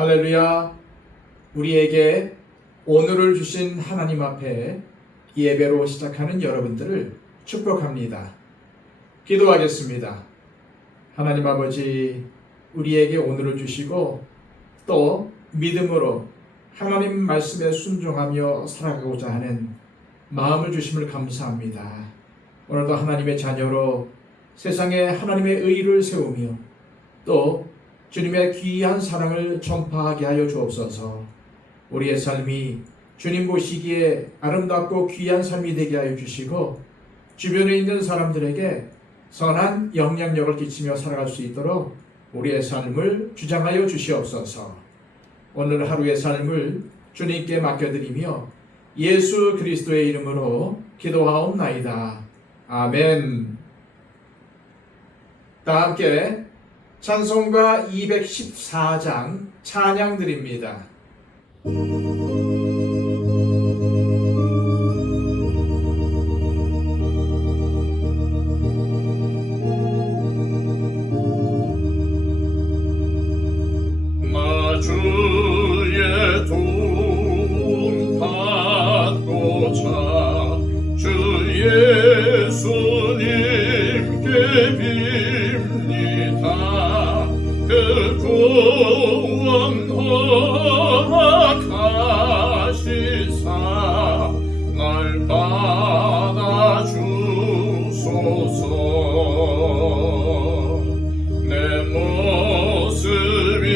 할렐루야. 우리에게 오늘을 주신 하나님 앞에 예배로 시작하는 여러분들을 축복합니다. 기도하겠습니다. 하나님 아버지, 우리에게 오늘을 주시고 또 믿음으로 하나님 말씀에 순종하며 살아가고자 하는 마음을 주심을 감사합니다. 오늘도 하나님의 자녀로 세상에 하나님의 의를 세우며 또 주님의 귀한 사랑을 전파하게 하여 주옵소서. 우리의 삶이 주님 보시기에 아름답고 귀한 삶이 되게 하여 주시고 주변에 있는 사람들에게 선한 영향력을 끼치며 살아갈 수 있도록 우리의 삶을 주장하여 주시옵소서. 오늘 하루의 삶을 주님께 맡겨드리며 예수 그리스도의 이름으로 기도하옵나이다. 아멘. 다 함께 찬송가 214장 찬양 드립니다. 주의 도움 받고자 주 예수님께 빕니다. 그 구원 허락하시사 날 받아주소서. 내 모습이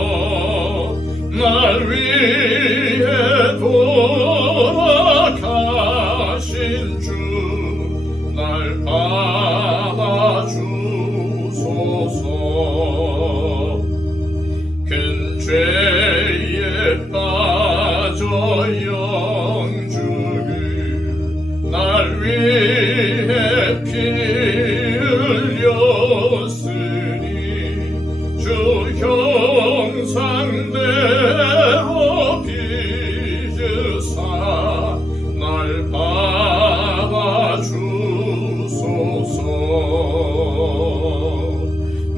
주소서. 날 위해 돌아가신 주 날 받아주소서. 큰 죄에 빠져 영주를 날 위해 피 흘렸으니 주 형상대로 빚으사 날 받아주소서.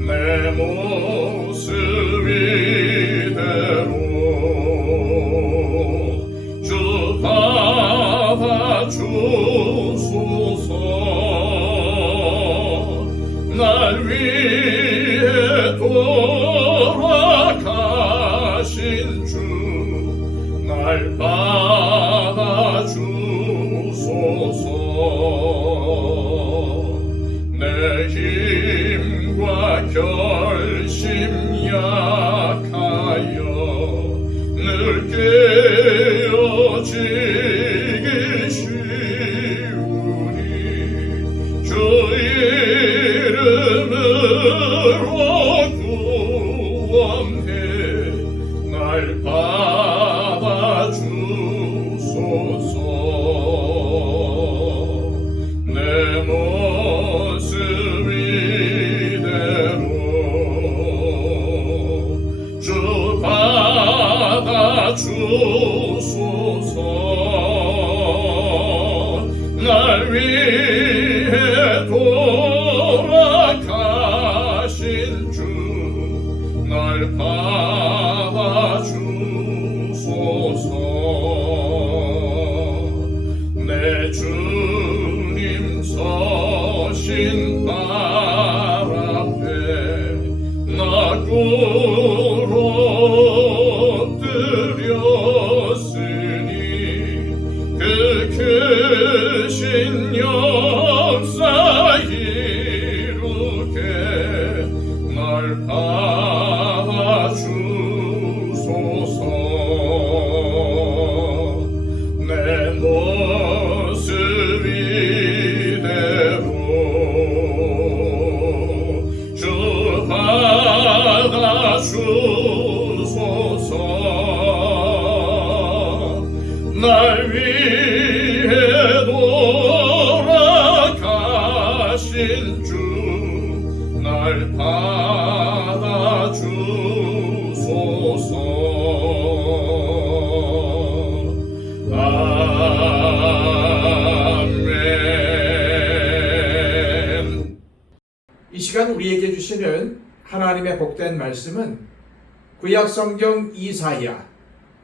내 모습 이대로 주 받아주소서. 날 위해 돌아가신 주 날 받아주소서. 내 힘과 결심 약하여 늘 깨어지기 쉬우니 주 이름으로 구원해 날 받아주소서. 내 모습 이대로 주 받아주소서. 날 위해 돌아가신 주 날 받아주소서. 내 주님 서신 발 앞에 나 꿇어 엎드렸으니 그 크신 역사 이루게 날 받아주소서. 내 모습 이대로 주 받아주소서. 날 위해 돌아가신 주 날 받아주소서. 아멘. 이 시간 우리에게 주시는 하나님의 복된 말씀은 구약성경 이사야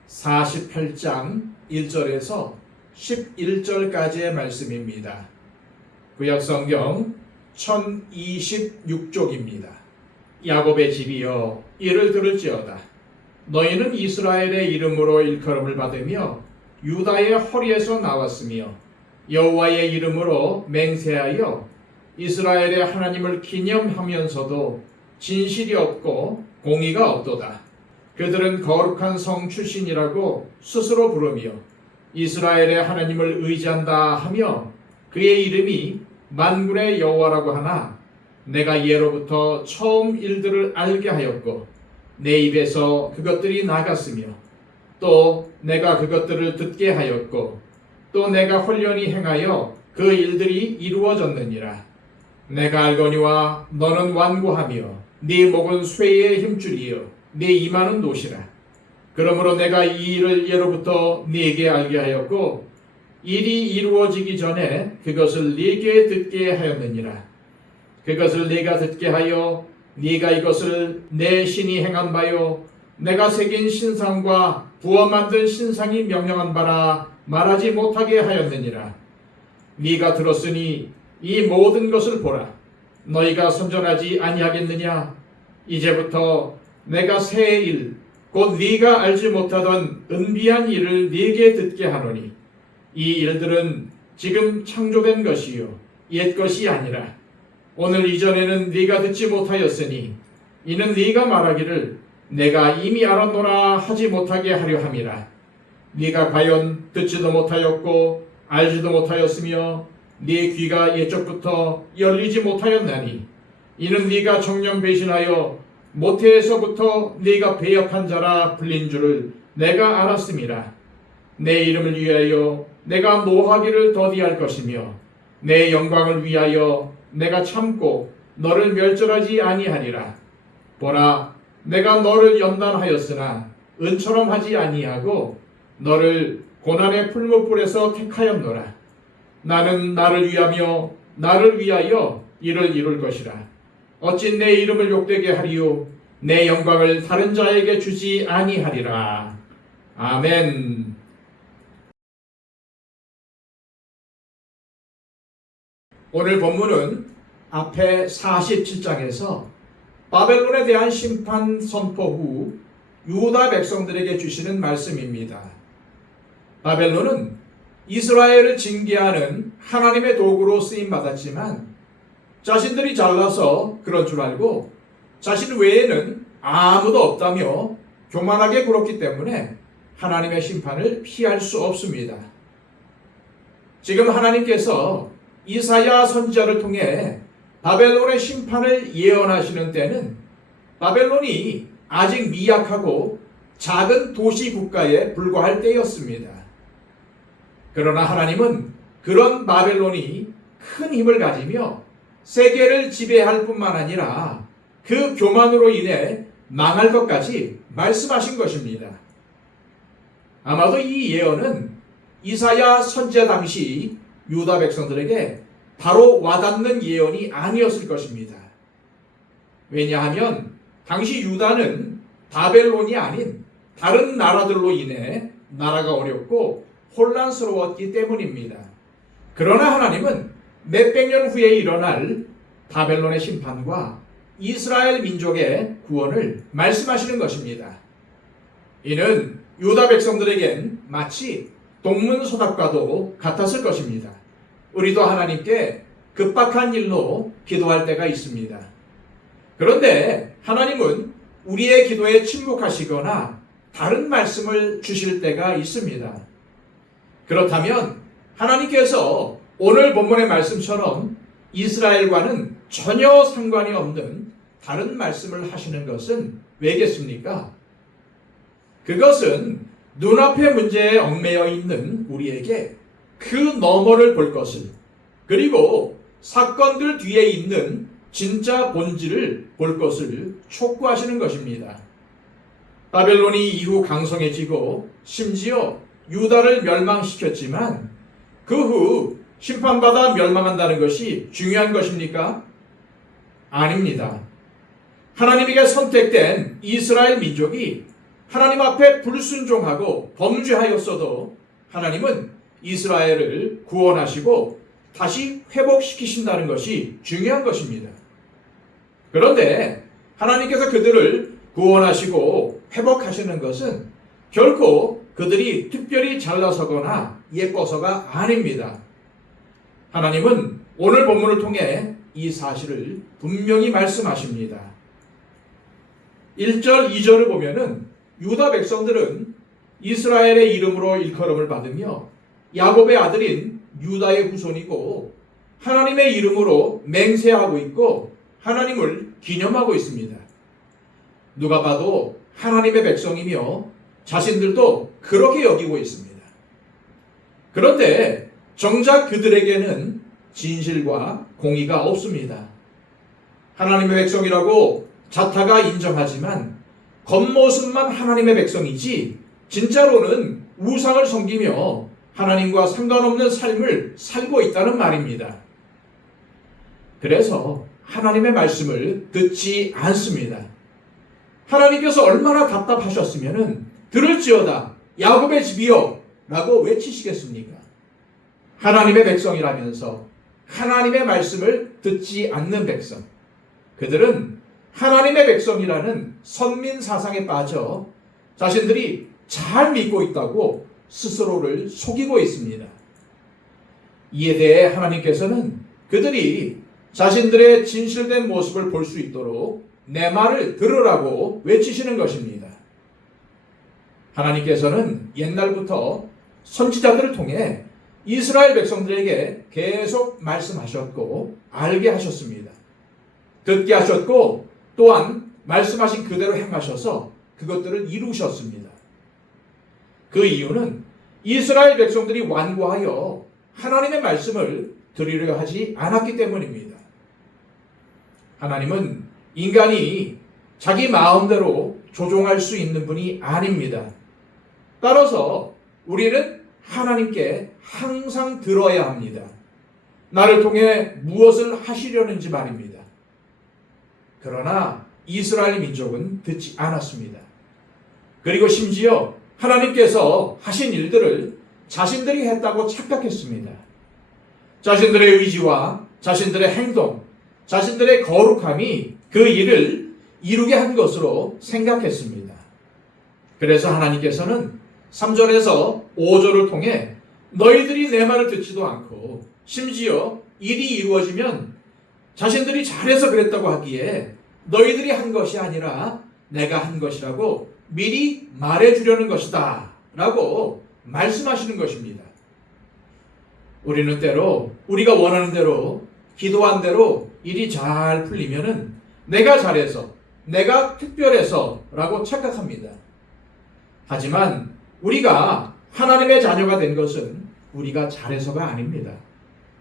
48장 1절에서 11절까지의 말씀입니다. 구약성경 1026쪽입니다. 야곱의 집이여 이를 들을지어다. 너희는 이스라엘의 이름으로 일컬음을 받으며 유다의 허리에서 나왔으며 여호와의 이름으로 맹세하여 이스라엘의 하나님을 기념하면서도 진실이 없고 공의가 없도다. 그들은 거룩한 성 출신이라고 스스로 부르며 이스라엘의 하나님을 의지한다 하며 그의 이름이 만군의 여호와라고 하나 내가 예로부터 처음 일들을 알게 하였고 내 입에서 그것들이 나갔으며 또 내가 그것들을 듣게 하였고 또 내가 홀연히 행하여 그 일들이 이루어졌느니라. 내가 알거니와 너는 완고하며 네 목은 쇠의 힘줄이요 네 이마는 노시라. 그러므로 내가 이 일을 예로부터 네게 알게 하였고 일이 이루어지기 전에 그것을 네게 듣게 하였느니라. 그것을 네가 듣게 하여 네가 이것을 내 신이 행한 바요 내가 새긴 신상과 부어 만든 신상이 명령한 바라 말하지 못하게 하였느니라. 네가 들었으니 이 모든 것을 보라. 너희가 선전하지 아니하겠느냐? 이제부터 내가 새 일, 곧 네가 알지 못하던 은비한 일을 네게 듣게 하노니 이 일들은 지금 창조된 것이요 옛 것이 아니라 오늘 이전에는 네가 듣지 못하였으니 이는 네가 말하기를 내가 이미 알았노라 하지 못하게 하려 함이라. 네가 과연 듣지도 못하였고 알지도 못하였으며 네 귀가 옛적부터 열리지 못하였나니 이는 네가 정령 배신하여 모태에서부터 네가 배역한 자라 불린 줄을 내가 알았음이라. 내 이름을 위하여 내가 노하기를 더디할 것이며 내 영광을 위하여 내가 참고 너를 멸절하지 아니하리라. 보라, 내가 너를 연단하였으나 은처럼 하지 아니하고 너를 고난의 풀무불에서 택하였노라. 나는 나를 위하며 나를 위하여 이를 이룰 것이라. 어찌 내 이름을 욕되게 하리요 내 영광을 다른 자에게 주지 아니하리라. 아멘. 오늘 본문은 앞에 47장에서 바벨론에 대한 심판 선포 후 유다 백성들에게 주시는 말씀입니다. 바벨론은 이스라엘을 징계하는 하나님의 도구로 쓰임받았지만 자신들이 잘나서 그런 줄 알고 자신 외에는 아무도 없다며 교만하게 굴었기 때문에 하나님의 심판을 피할 수 없습니다. 지금 하나님께서 이사야 선지자를 통해 바벨론의 심판을 예언하시는 때는 바벨론이 아직 미약하고 작은 도시 국가에 불과할 때였습니다. 그러나 하나님은 그런 바벨론이 큰 힘을 가지며 세계를 지배할 뿐만 아니라 그 교만으로 인해 망할 것까지 말씀하신 것입니다. 아마도 이 예언은 이사야 선지자 당시 유다 백성들에게 바로 와닿는 예언이 아니었을 것입니다. 왜냐하면 당시 유다는 바벨론이 아닌 다른 나라들로 인해 나라가 어렵고 혼란스러웠기 때문입니다. 그러나 하나님은 몇백 년 후에 일어날 바벨론의 심판과 이스라엘 민족의 구원을 말씀하시는 것입니다. 이는 유다 백성들에겐 마치 동문서답과도 같았을 것입니다. 우리도 하나님께 급박한 일로 기도할 때가 있습니다. 그런데 하나님은 우리의 기도에 침묵하시거나 다른 말씀을 주실 때가 있습니다. 그렇다면 하나님께서 오늘 본문의 말씀처럼 이스라엘과는 전혀 상관이 없는 다른 말씀을 하시는 것은 왜겠습니까? 그것은 눈앞의 문제에 얽매여 있는 우리에게 그 너머를 볼 것을, 그리고 사건들 뒤에 있는 진짜 본질을 볼 것을 촉구하시는 것입니다. 바벨론이 이후 강성해지고 심지어 유다를 멸망시켰지만 그 후 심판받아 멸망한다는 것이 중요한 것입니까? 아닙니다. 하나님에게 선택된 이스라엘 민족이 하나님 앞에 불순종하고 범죄하였어도 하나님은 이스라엘을 구원하시고 다시 회복시키신다는 것이 중요한 것입니다. 그런데 하나님께서 그들을 구원하시고 회복하시는 것은 결코 그들이 특별히 잘나서거나 예뻐서가 아닙니다. 하나님은 오늘 본문을 통해 이 사실을 분명히 말씀하십니다. 1절, 2절을 보면은 유다 백성들은 이스라엘의 이름으로 일컬음을 받으며 야곱의 아들인 유다의 후손이고 하나님의 이름으로 맹세하고 있고 하나님을 기념하고 있습니다. 누가 봐도 하나님의 백성이며 자신들도 그렇게 여기고 있습니다. 그런데 정작 그들에게는 진실과 공의가 없습니다. 하나님의 백성이라고 자타가 인정하지만 겉모습만 하나님의 백성이지 진짜로는 우상을 섬기며 하나님과 상관없는 삶을 살고 있다는 말입니다. 그래서 하나님의 말씀을 듣지 않습니다. 하나님께서 얼마나 답답하셨으면 들을지어다 야곱의 집이여 라고 외치시겠습니까? 하나님의 백성이라면서 하나님의 말씀을 듣지 않는 백성, 그들은 하나님의 백성이라는 선민 사상에 빠져 자신들이 잘 믿고 있다고 스스로를 속이고 있습니다. 이에 대해 하나님께서는 그들이 자신들의 진실된 모습을 볼 수 있도록 내 말을 들으라고 외치시는 것입니다. 하나님께서는 옛날부터 선지자들을 통해 이스라엘 백성들에게 계속 말씀하셨고 알게 하셨습니다. 듣게 하셨고 또한 말씀하신 그대로 행하셔서 그것들을 이루셨습니다. 그 이유는 이스라엘 백성들이 완고하여 하나님의 말씀을 들으려 하지 않았기 때문입니다. 하나님은 인간이 자기 마음대로 조종할 수 있는 분이 아닙니다. 따라서 우리는 하나님께 항상 들어야 합니다. 나를 통해 무엇을 하시려는지 말입니다. 그러나 이스라엘 민족은 듣지 않았습니다. 그리고 심지어 하나님께서 하신 일들을 자신들이 했다고 착각했습니다. 자신들의 의지와 자신들의 행동, 자신들의 거룩함이 그 일을 이루게 한 것으로 생각했습니다. 그래서 하나님께서는 3절에서 5절을 통해 너희들이 내 말을 듣지도 않고 심지어 일이 이루어지면 자신들이 잘해서 그랬다고 하기에 너희들이 한 것이 아니라 내가 한 것이라고 미리 말해주려는 것이다 라고 말씀하시는 것입니다. 우리는 때로 우리가 원하는 대로 기도한 대로 일이 잘 풀리면은 내가 잘해서 내가 특별해서 라고 착각합니다. 하지만 우리가 하나님의 자녀가 된 것은 우리가 잘해서가 아닙니다.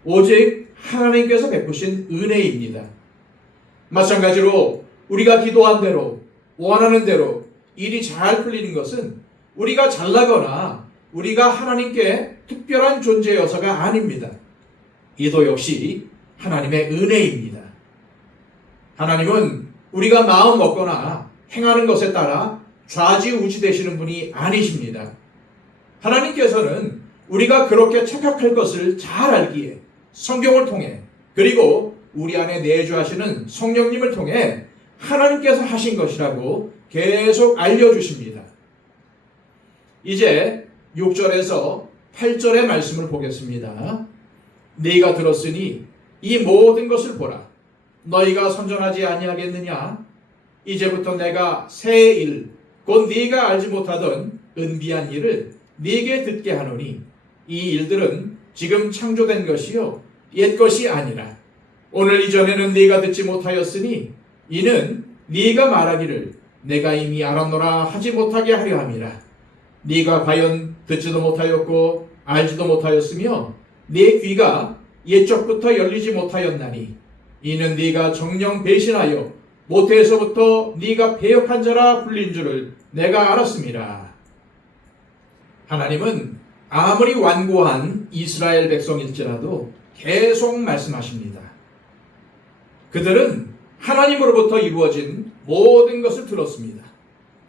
오직 하나님께서 베푸신 은혜입니다. 마찬가지로 우리가 기도한 대로 원하는 대로 일이 잘 풀리는 것은 우리가 잘나거나 우리가 하나님께 특별한 존재여서가 아닙니다. 이도 역시 하나님의 은혜입니다. 하나님은 우리가 마음 먹거나 행하는 것에 따라 좌지우지 되시는 분이 아니십니다. 하나님께서는 우리가 그렇게 착각할 것을 잘 알기에 성경을 통해 그리고 우리 안에 내주하시는 성령님을 통해 하나님께서 하신 것이라고 계속 알려주십니다. 이제 6절에서 8절의 말씀을 보겠습니다. 네가 들었으니 이 모든 것을 보라. 너희가 선전하지 아니하겠느냐? 이제부터 내가 새 일, 곧 네가 알지 못하던 은비한 일을 네게 듣게 하노니 이 일들은 지금 창조된 것이요 옛 것이 아니라 오늘 이전에는 네가 듣지 못하였으니 이는 네가 말하기를 내가 이미 알았노라 하지 못하게 하려 함이라. 네가 과연 듣지도 못하였고 알지도 못하였으며 네 귀가 옛적부터 열리지 못하였나니 이는 네가 정녕 배신하여 모태에서부터 네가 배역한 자라 불린 줄을 내가 알았음이라. 하나님은 아무리 완고한 이스라엘 백성일지라도 계속 말씀하십니다. 그들은 하나님으로부터 이루어진 모든 것을 들었습니다.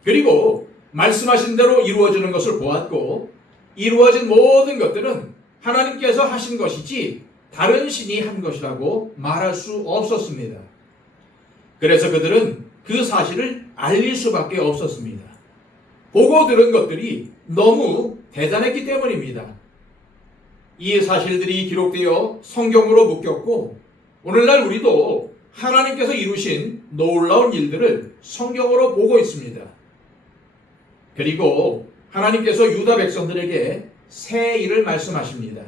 그리고 말씀하신 대로 이루어지는 것을 보았고 이루어진 모든 것들은 하나님께서 하신 것이지 다른 신이 한 것이라고 말할 수 없었습니다. 그래서 그들은 그 사실을 알릴 수밖에 없었습니다. 보고 들은 것들이 너무 대단했기 때문입니다. 이 사실들이 기록되어 성경으로 묶였고 오늘날 우리도 하나님께서 이루신 놀라운 일들을 성경으로 보고 있습니다. 그리고 하나님께서 유다 백성들에게 새 일을 말씀하십니다.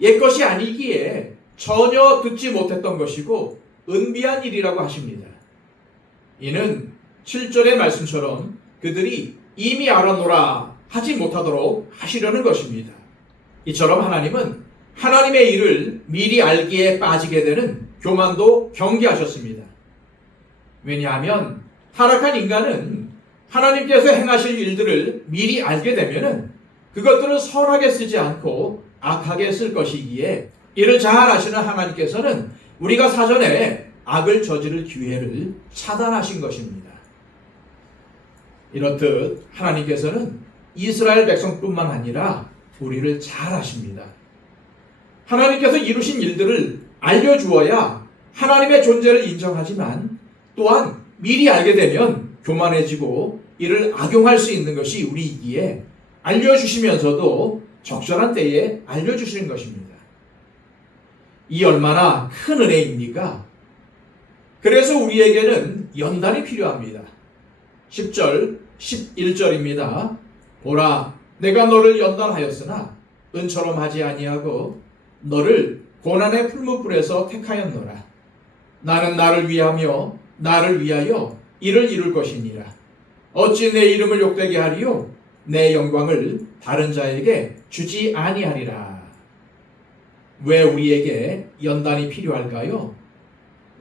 옛것이 아니기에 전혀 듣지 못했던 것이고 은비한 일이라고 하십니다. 이는 7절의 말씀처럼 그들이 이미 알아노라 하지 못하도록 하시려는 것입니다. 이처럼 하나님은 하나님의 일을 미리 알기에 빠지게 되는 교만도 경계하셨습니다. 왜냐하면 타락한 인간은 하나님께서 행하실 일들을 미리 알게 되면 그것들을 선하게 쓰지 않고 악하게 쓸 것이기에 이를 잘 아시는 하나님께서는 우리가 사전에 악을 저지를 기회를 차단하신 것입니다. 이렇듯 하나님께서는 이스라엘 백성뿐만 아니라 우리를 잘 아십니다. 하나님께서 이루신 일들을 알려주어야 하나님의 존재를 인정하지만 또한 미리 알게 되면 교만해지고 이를 악용할 수 있는 것이 우리이기에 알려주시면서도 적절한 때에 알려주시는 것입니다. 이 얼마나 큰 은혜입니까? 그래서 우리에게는 연단이 필요합니다. 10절, 11절입니다. 보라, 내가 너를 연단하였으나 은처럼 하지 아니하고 너를 고난의 풀무불에서 택하였노라. 나는 나를 위하며 나를 위하여 이를 이룰 것이니라. 어찌 내 이름을 욕되게 하리요? 내 영광을 다른 자에게 주지 아니하리라. 왜 우리에게 연단이 필요할까요?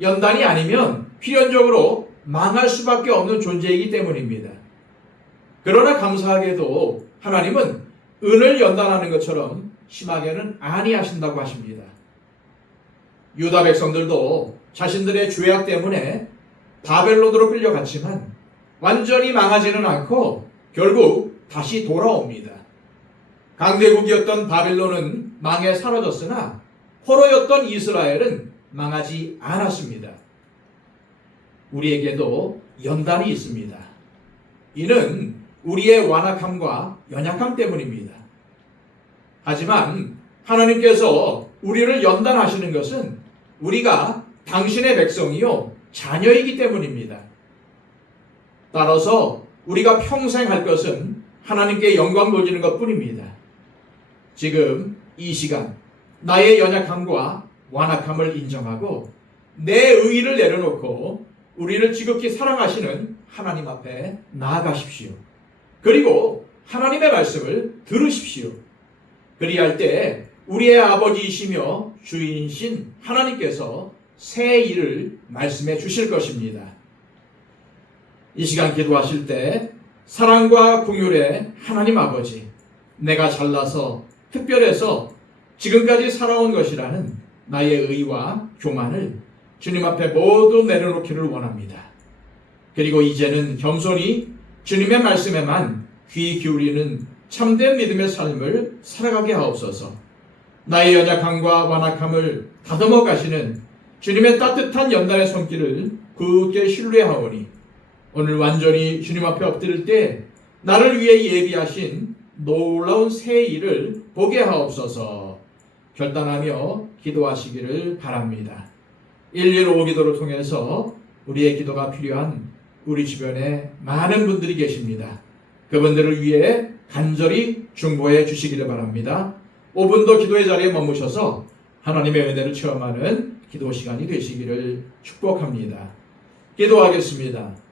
연단이 아니면 필연적으로 망할 수밖에 없는 존재이기 때문입니다. 그러나 감사하게도 하나님은 은을 연단하는 것처럼 심하게는 아니하신다고 하십니다. 유다 백성들도 자신들의 죄악 때문에 바벨론으로 끌려갔지만 완전히 망하지는 않고 결국 다시 돌아옵니다. 강대국이었던 바벨론은 망해 사라졌으나 포로였던 이스라엘은 망하지 않았습니다. 우리에게도 연단이 있습니다. 이는 우리의 완악함과 연약함 때문입니다. 하지만 하나님께서 우리를 연단하시는 것은 우리가 당신의 백성이요 자녀이기 때문입니다. 따라서 우리가 평생 할 것은 하나님께 영광 돌리는 것뿐입니다. 지금 이 시간 나의 연약함과 완악함을 인정하고 내 의의를 내려놓고 우리를 지극히 사랑하시는 하나님 앞에 나아가십시오. 그리고 하나님의 말씀을 들으십시오. 그리할 때 우리의 아버지이시며 주인이신 하나님께서 새 일을 말씀해 주실 것입니다. 이 시간 기도하실 때 사랑과 긍휼의 하나님 아버지, 내가 잘나서 특별해서 지금까지 살아온 것이라는 나의 의와 교만을 주님 앞에 모두 내려놓기를 원합니다. 그리고 이제는 겸손히 주님의 말씀에만 귀 기울이는 참된 믿음의 삶을 살아가게 하옵소서. 나의 연약함과 완악함을 다듬어 가시는 주님의 따뜻한 연단의 손길을 굳게 신뢰하오니 오늘 완전히 주님 앞에 엎드릴 때 나를 위해 예비하신 놀라운 새 일을 보게 하옵소서. 결단하며 기도하시기를 바랍니다. 115 기도를 통해서 우리의 기도가 필요한 우리 주변에 많은 분들이 계십니다. 그분들을 위해 간절히 중보해 주시기를 바랍니다. 5분도 기도의 자리에 머무셔서 하나님의 은혜를 체험하는 기도 시간이 되시기를 축복합니다. 기도하겠습니다.